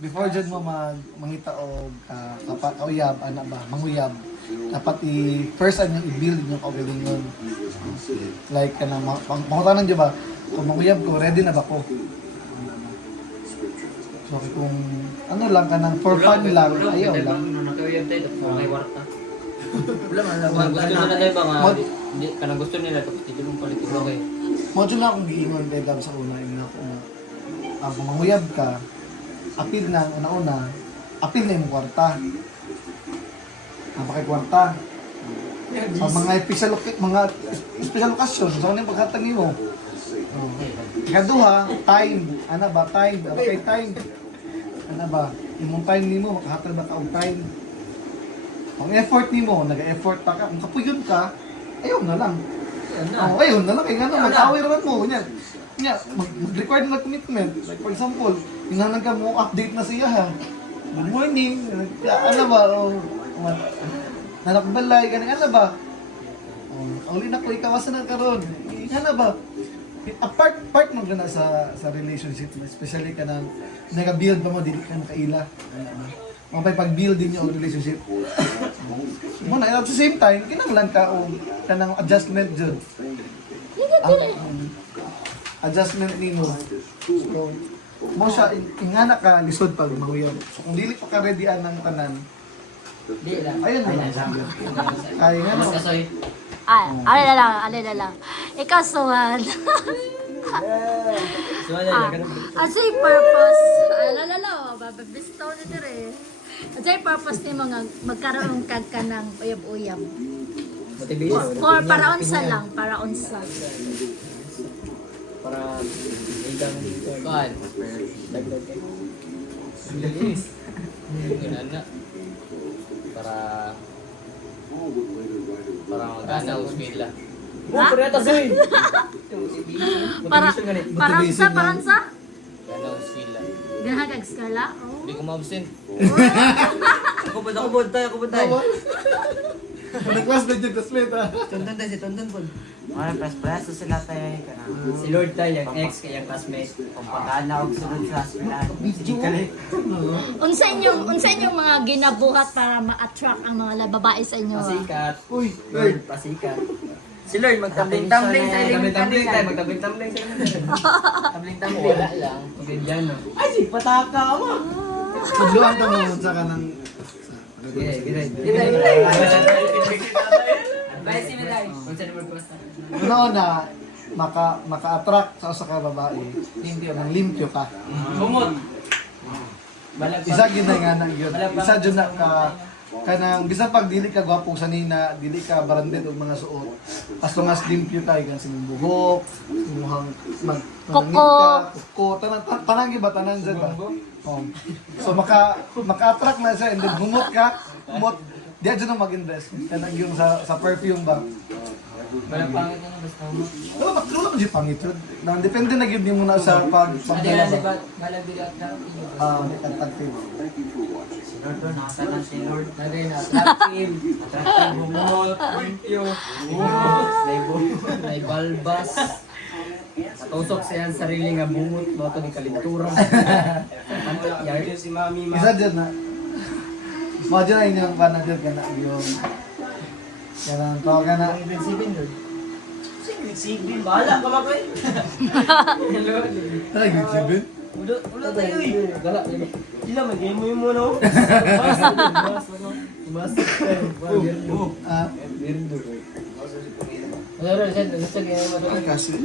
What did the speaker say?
before dyan mo mangita o kauyab, ana ba, manguyab, dapat first ano i-build yung kaugalingon. Like, kanang, pangutanan dyan ba, kung manguyab ko, ready na ba ko? So, kung ano lang ka nang for fun lang, ayaw lang. Nakawiyab tayo, may warta. Wala man lang. Gusto nila tayo ba nga, kanang gusto nila, tapos dito nung palit. Okay. Modyo na akong giingon kay Dam sa una, yung ako na, kung manguyab ka, apil na, una-una, apil na yung kwarta. Napakikwarta. Mga special occasion, so ano yung pagkatang mo? Ikaduha, time. Ano ba? Time. Okay, time. Ano ba? Yung time ni mo, makahatag ba ka o time? Ang effort ni mo, nag-effort pa ka. Kung kapuyon ka, ayaw na lang. Ayaw na lang. Kaya nga mag-away naman mo. Mag-require na commitment. Like for example, inanan ka mo, update na siya ha. Good morning. Ano ba? Nanakbalay. Ganun ano ba? Uli na ko, ikawasan na karon. Ano ba? Part mo na sa relationship, especially ka na nag-build pa mo, dili ka nakaila. Mapay pag-build din yung relationship. Muna, at the same time, kinanglan ka o kanang adjustment dyan. Adjustment ni mo. So, mo siya, ingana ka lisod pag mahuyab. So, kung dili pa ka ready ng tanan, ayun na lang. Ay, nga Mas no. kasoy. Alala lang. Ikaw, Suwan. Asay purpose. Alala, bababistaw na dire. Asay purpose ni mga magkaroon kag ka ng uyab-uyab. Motivation. Or para unsa lang, para unsa. Para igang kan. Dagdag ka. Bilis. Ganana. Para magana uskwela. Ha? Para unsa? Gana uskwela. Ganahan kag skala? Hindi ko ma-absent. Ako po tayo. Nag-classmate yung classmate ha. Tonton po. Mga press-preso sila tayo. Si Lord tayo, yung ex, kayang classmate. Kung pagkana og sunod sa eskwelahan. Sige ka lang. Unsa inyong mga ginabuhat para ma-attract ang mga babae sa inyo? Pasikat. Uy, Lord, pasikat. Si Lord, magtabling-tabling sa iling Tabling-tabling tayo, kanila. magtabling-tabling sa inyo. Tabling-tabling. Wala lang. Magandyan, no? Ay, si pataka mo. pagluan ka mo sa kanang... Advice si Miday. Kung saan naman basta. Una-una, maka-attract sa usa ka babae, limpyo ka. Bumot. Isa gyud na nga na gyud. Isa gyud na ka kanang bisan pag dili ka gwapo sa nina, dili ka branded og mga suot. As long as limpyo ka kan sining buhok, imuhang kuko, tanan gyud ba tanan dyan ba? Oh. So maka-attract na siya and then humot ka, humot. Diya dyan ang mag-invest. Kanang yung sa perfume ba? Walang pangit na basta mo. Wala man dyan pangit yun. Depende na yun mo na sa pagdala ba? Malabigat na. Attractive. Si Lord doon, nakatanan si Lord. Nagay na, attractive. Attractive, bumot, limpyo. May balbas. Natusok siya ang sarili nga bungot. Bato ni kalinturang. Yun si Mami Isa dyan na. Mga dyan na inyong panadyan ka na yung... Yan ang tawag ka na. Sigbin, bahala ka makoy. Ay, good sibin. Ulo tayo eh. Gala. Sila, mag-game mo yung muna. Ah, Ano rin, sa gaya mo ay, kasi.